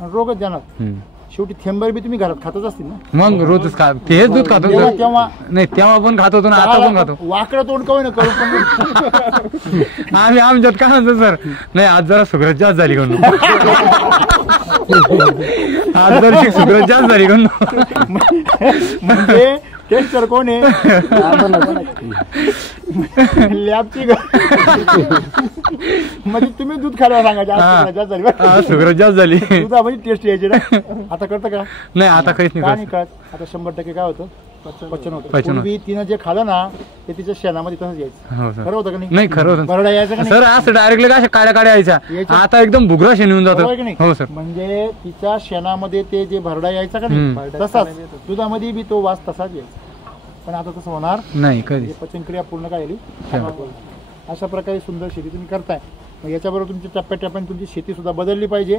आणि रोगच देणार. हम्म. शेवटी थेंबर बी तुम्ही घरात खातच असतील ना. मग रोजच खा. तेच दूध खातो. तेव्हा नाही तेव्हा पण खात होतो ना, आता पण खातो. वाकडं तोंड कवय ना करू पण आम्ही आमच्यात काय म्हणतो सर. नाही आज जरा सुगरज जास्त झाली म्हणून. आज जरा सुगरज जास्त झाली म्हणून. म्हणजे टेस्टर कोण आहे. लॅबची म्हणजे तुम्ही दूध खायला सांगायचं जास्त झाली. सुगरज जास्त झाली. दुधा म्हणजे टेस्ट यायची ना. आता करतं का. नाही आता काहीच का नाही नाही कळत. आता 100% काय होतं पचन होतं. पचन पूर्वी तिनं जे खालं ना ते तिच्या शेणामध्ये तसंच यायचं. हो सर. खरं होतं का नाही खरं होतं बरडा यायचं का नाही. सर. असं डायरेक्टली काय काड्या काड्या यायच्या. आता एकदम भुगरा शेण येऊन बरोबर आहे की जातो. नाही? हो सर. म्हणजे तिच्या शेणामध्ये ते जे भरडा यायचा का नाही तसाच दुधामध्ये बी तो वास तसाच यायचा. पण आता तसं होणार नाही कधी. पचनक्रिया पूर्ण काय झाली. अशा प्रकारे सुंदर शेती तुम्ही करताय. मग याच्याबरोबर तुमची टप्प्याटप्प्याने तुमची शेती सुद्धा बदलली पाहिजे.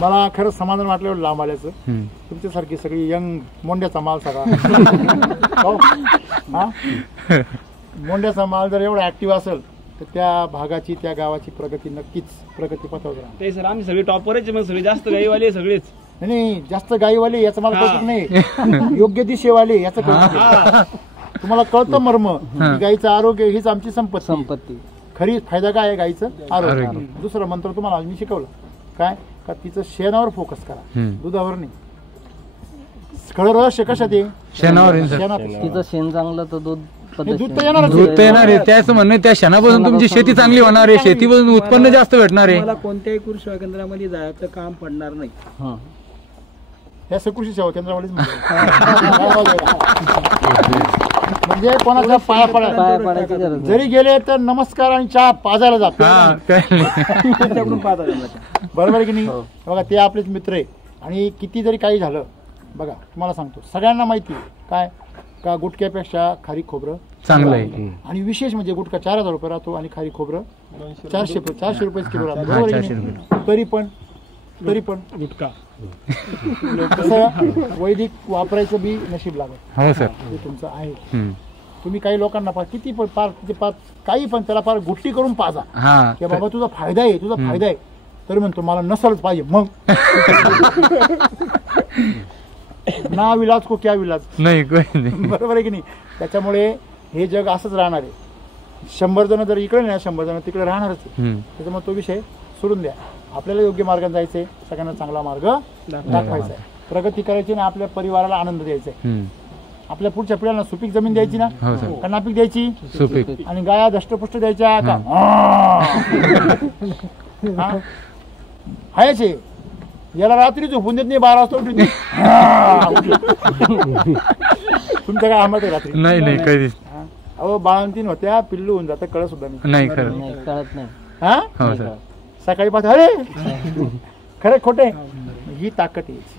मला खरंच समाधान वाटलं लांब आल्याचं. तुमच्यासारखी सगळी यंग मोंड्याचा माल सगळा हो? हा मोंड्याचा माल जर एवढा ऍक्टिव्ह असेल तर त्या भागाची त्या गावाची प्रगती नक्कीच प्रगतीपथावर राहणार. ते सर आम्ही सगळे टॉपरच मग सगळे जास्त गाईवाले सगळेच नाही जास्त गाईवाले याचं मला कळत नाही, योग्य दिशेवाले याचं कळत. तुम्हाला कळतं मर्म. गाईचं आरोग्य हीच आमची संपत्ती. खरी फायदा काय आहे गाईचं आरोग्य. दुसरं मंत्र तुम्हाला मी शिकवलं काय का तिचं शेणावर फोकस करा, दुधावर नाही. खरं रहस्य कशात आहे? शेणावर. तिचं शेण चांगलं तर दूध दूध तर येणार. दूध तर येणार आहे. त्याचं म्हणणं त्या शेणापासून तुमची शेती चांगली होणार आहे, शेतीपासून उत्पन्न जास्त भेटणार आहे. मला कोणत्याही कृषी सेवा केंद्रामध्ये जायचं काम पडणार नाही. या कृषी सेवा केंद्रामध्येच म्हणजे कोणाच्या पाया पडायची जरी गेले तर नमस्कार आणि चहा पाजायला जातो. बरोबर आहे की नाही? बघा ते आपलेच मित्र आहे. आणि किती जरी काही झालं बघा तुम्हाला सांगतो सगळ्यांना माहिती काय का गुटख्यापेक्षा खारी खोबरं चांगलं आहे. आणि विशेष म्हणजे गुटखा 4000 रुपये राहतो आणि खारी खोबरं 400 रुपये किलो राहतो. बरोबर आहे की नाही? तरी पण गुटखा कसं वैदिक वापरायचं बी नशीब लागत. हो सर ते तुमचं आहे. तुम्ही काही लोकांना किती पण पार काही पण त्याला फार गुट्टी करून पाजा की बाबा तुझा फायदा आहे तरी म्हणतो मला नसलच पाहिजे. मग ना विलाज को क्या विलाज नाही. बरोबर आहे की नाही? त्याच्यामुळे हे जग असंच राहणार आहे. 100 जण जर इकडे नाही 100 जण तिकडे राहणारच आहे. त्याच्यामुळे तो विषय सोडून द्या. आपल्याला योग्य मार्गाने जायचंय, सगळ्यांना चांगला मार्ग दाखवायचा आहे, प्रगती करायची ना, आपल्या परिवाराला आनंद द्यायचा आहे. आपल्या पुढच्या पिढ्यांना सुपीक जमीन द्यायची ना का नापीक द्यायची? सुपीक. आणि गाया दष्टपुष्ट द्यायच्या का? हायचे याला रात्री झोपून देत नाही, 12 वाजता उठून तुमच्या काय आम्हाला रात्री नाही कधीच. अहो बाळंतीन होत्या, पिल्लू होऊन जातं कळत सुद्धा नाही. खरं कळत नाही. हा सकाळी पाहत अरे खरे खोटे. ही ताकद यायची.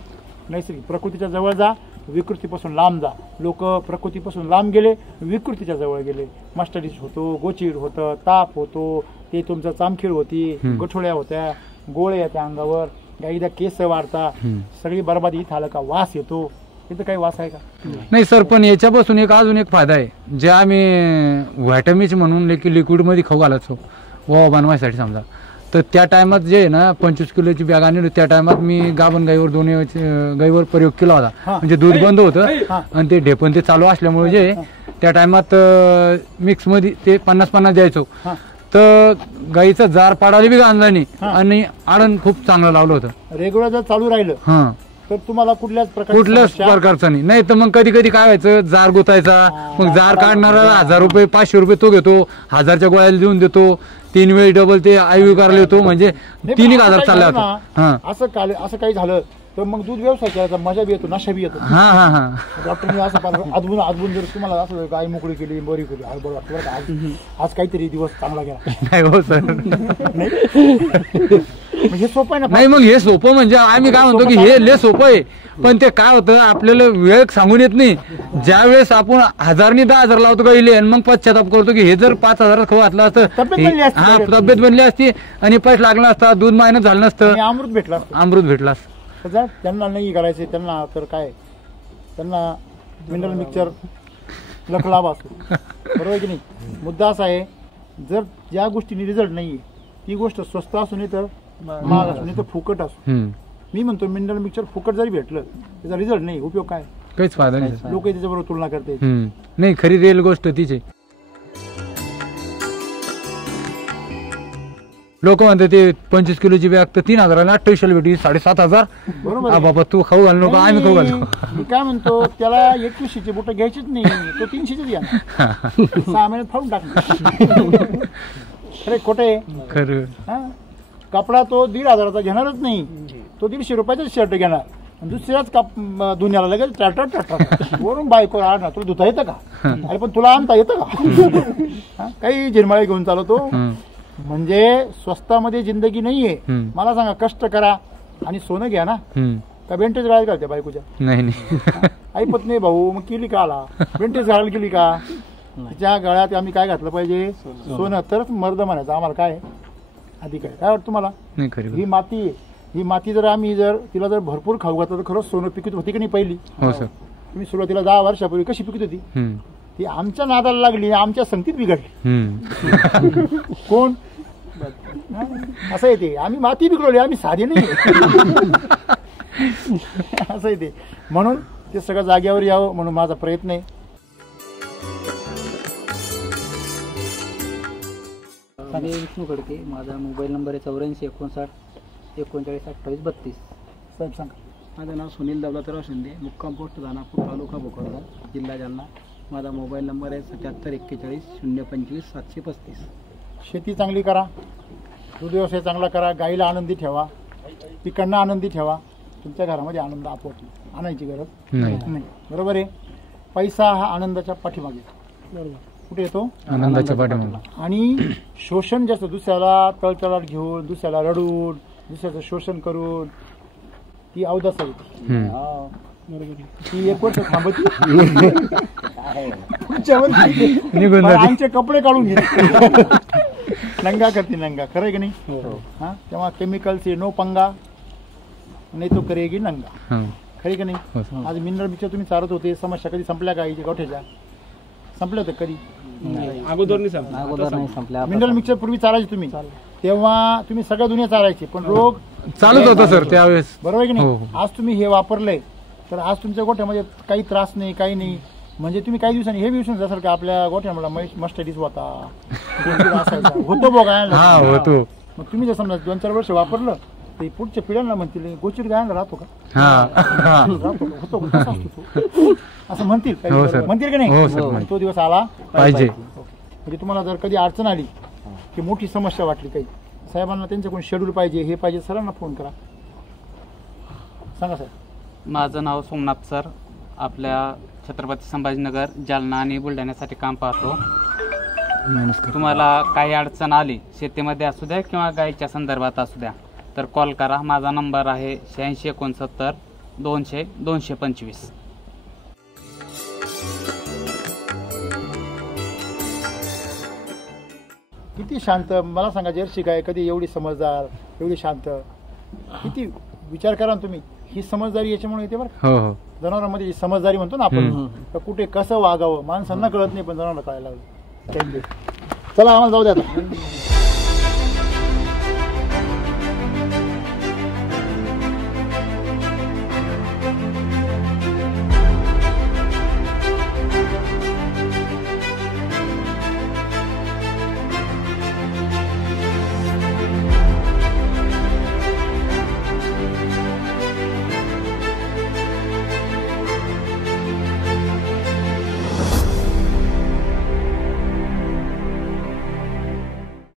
नैसर्गिक प्रकृतीच्या जवळ जा, विकृतीपासून लांब जा. लोक प्रकृतीपासून लांब गेले, विकृतीच्या जवळ गेले. मास्टरीच होतो, गोचीड होतं, ताप होतो, ते तुमचं चामखीळ होती, गठोळ्या होत्या, गोळे येत्या अंगावर, गाईदा केस वाढता, सगळी बरबादी. इथं आलं का वास येतो. इथं काही वास आहे का? नाही सर. पण याच्यापासून अजून एक फायदा आहे, जे आम्ही व्हायटमिन्स म्हणून लिक्विड मध्ये खाऊ घालायचो वा बनवायसाठी समजा, तर त्या टायमात जे आहे ना 25 किलोची बॅग आणली, त्या टायमात मी गाभण गाईवर दोन्ही गाईवर प्रयोग केला होता. म्हणजे दूध बंद होतं आणि ते ढेपण ते चालू असल्यामुळे जे त्या टायमात मिक्स मध्ये ते 50-50 द्यायचो. तर गाईचा जार पाडायला बी आणला नाही आणि आडण खूप चांगलं लावलं होतं. रेग्युलर जर चालू राहिलं तर तुम्हाला कुठल्याच प्रकारचा नाही. तर मग कधी कधी काय व्हायचं, जार गुतायचा, मग जार काढणारा 1000 रुपये 500 रुपये तो घेतो, 1000च्या गोळ्याला देऊन देतो, 3 वेळी डबल ते आयव्ही करायला येतो, म्हणजे 3000 चालला होता. असं काही झालं तर मग दूध व्यवसाय करायचा मजा बी येतो, नशा बी येतो. डॉक्टरने असं आजून जर तुम्हाला असं गाय मोकळी केली, बरी केली, बरं वाटतं आज काहीतरी दिवस चांगला गेला. नाही हो सर. हे सोपं आहे ना? नाही मग हे सोपं म्हणजे आम्ही काय म्हणतो की हे लय सोपं आहे, पण ते काय होतं आपल्याला वेळ सांगून येत नाही. ज्या वेळेस आपण 1000 नि 10,000 लावतो गाईले आणि मग पश्चाताप करतो की हे जर 5000 खाऊ घातलं असतं, तब्येत बनली असती आणि पैसे लागला असता, दूध मायनस झालं नसतं, अमृत भेटला असतं. त्यांना नाही करायचे, त्यांना तर काय, त्यांना मिनरल मिक्सचर लखलाभ असतो. बरोबर की नाही? मुद्दा असा आहे, जर ज्या गोष्टीने रिझल्ट नाहीये ती गोष्ट स्वस्त असू नये तर महाग असू नये तर फुकट असू. मी म्हणतो मिनरल मिक्सचर फुकट जरी भेटलं त्याचा रिझल्ट नाही, उपयोग काय? काहीच फायदा नाही. लोक त्याच्याबरोबर तुलना करते. नाही खरी रिअल गोष्ट तीच आहे. लोक म्हणतात ते 25 किलोची बॅग तर 3000 2800 भेटी 7500. बरोबर बाबा तू खाऊ घाल नको, आम्ही खाऊ घालतो. मी काय म्हणतो त्याला 2100ची बोट घ्यायचीच नाही, तो 300ची घ्या, 6 महिन्यात फाडून टाकणार. अरे खोटे खरं. कपडा तो 1500चा घेणारच नाही, तो 150 रुपयाचाच शर्ट घेणार. दुसऱ्याच दुनियाला लगेच ट्रॅक्टर वरून बायको आणणार. तुला धुता येतं का? अरे पण तुला आणता येतं का? काही झिरमाळे घेऊन चालवतो. म्हणजे स्वस्तामध्ये जिंदगी नाहीये. मला सांगा, कष्ट करा आणि सोनं घ्या ना. का बेंटेज घालायला घालते बायकोच्या? नाही ऐपत नाही भाऊ. मग केली का आला बेंटेज घालायला केली का? तिच्या गळ्यात आम्ही काय घातलं पाहिजे? सोनं. तरच मर्द म्हणायचं आम्हाला काय अधिकार. काय वाटतं तुम्हाला? ही माती ही माती जर आम्ही तिला जर भरपूर खाऊ घातलं तर खरंच सोनं पिकत होती की नाही पहिली. हो सर. तुम्ही सुरुवातीला 10 वर्षापूर्वी कशी पिकत होती ती आमच्या नादाला लागली, आमच्या संगतीत बिघडली. कोण असं येते, आम्ही माती बिघडवली, आम्ही साधे नाही असं येते. म्हणून ते सगळं जाग्यावर यावं म्हणून माझा प्रयत्न आहे. मी विष्णू खडके, माझा मोबाईल नंबर आहे 84 59 39 28 32. साहेब सांगा. माझं नाव सुनील दौलतराव शिंदे, मुक्काम पोस्ट दानापूर, तालुका भोकरदन, जिल्हा जालना. माझा मोबाईल नंबर आहे 77 41 025 735. शेती चांगली करा, दूध व्यवसाय चांगला करा, गाईला आनंदी ठेवा, पिकांना आनंदी ठेवा. तुमच्या घरामध्ये आनंद आपोआप आणायची गरज नाही. बरोबर आहे. पैसा हा आनंदाच्या पाठीमागे बरोबर कुठे येतो? आनंदाच्या पाठीमागे. आणि शोषण जास्त, दुसऱ्याला तळतळाट घेऊन, दुसऱ्याला रडून, दुसऱ्याचं शोषण करून ती अवदासा येते. ती 1 वर्ष थांबती आमचे कपडे काढून घेते, नंगा करते नंगा. खरं आहे की नाही? हा, तेव्हा केमिकल से नो पंगा नाही तो करेगी नंगा. खरी की नाही? आज मिनरल मिक्सर तुम्ही चालत होते, समस्या कधी संपल्या का? इथे गोठ्याच्या संपल्या होत्या कधी? अगोदर नाही संपल्या. मिनरल मिक्सर पूर्वी चालायचे तुम्ही, तेव्हा तुम्ही सगळ्या दुनिया चालायची, पण रोग चालत होता सर त्यावेळेस. बरोबर की नाही? आज तुम्ही हे वापरलंय तर आज तुमच्या गोठ्यामध्ये काही त्रास नाही, काही नाही. म्हणजे तुम्ही काही दिवसांनी हे विषय जसं की आपल्या गोठ्याला मस्टडीज होता होतो बघा होतो. मग तुम्ही जर समजा 2-4 वर्ष वापरलं तर पुढच्या पिढ्यांना म्हणतील गोचिड गायला राहतो का? होतो असं म्हणतील, म्हणतील की नाही? तो दिवस आला पाहिजे. म्हणजे तुम्हाला जर कधी अडचण आली की मोठी समस्या वाटली काही, साहेबांना त्यांच्याकडून शेड्यूल पाहिजे, हे पाहिजे, सरांना फोन करा. सांगा साहेब. माझं नाव सोमनाथ सर, आपल्या छत्रपती संभाजीनगर, जालना आणि बुलढाण्यासाठी काम पाहतो. तुम्हाला काही अडचण आली शेतीमध्ये असू द्या किंवा गायीच्या संदर्भात असू द्या तर कॉल करा. माझा नंबर आहे 86 69 200 225. किती शांत. मला सांगा, जर्सी गाय कधी एवढी समजदार, एवढी शांत, किती विचार करा ना तुम्ही. ही समजदारी याच्यामुळे येते बरं. जनावरांमध्ये जी समजदारी म्हणतो ना आपण, तर कुठे कसं वागावं माणसांना कळत नाही, पण जनावरांना कळायला लागलं. चला आम्हाला जाऊ द्या आता.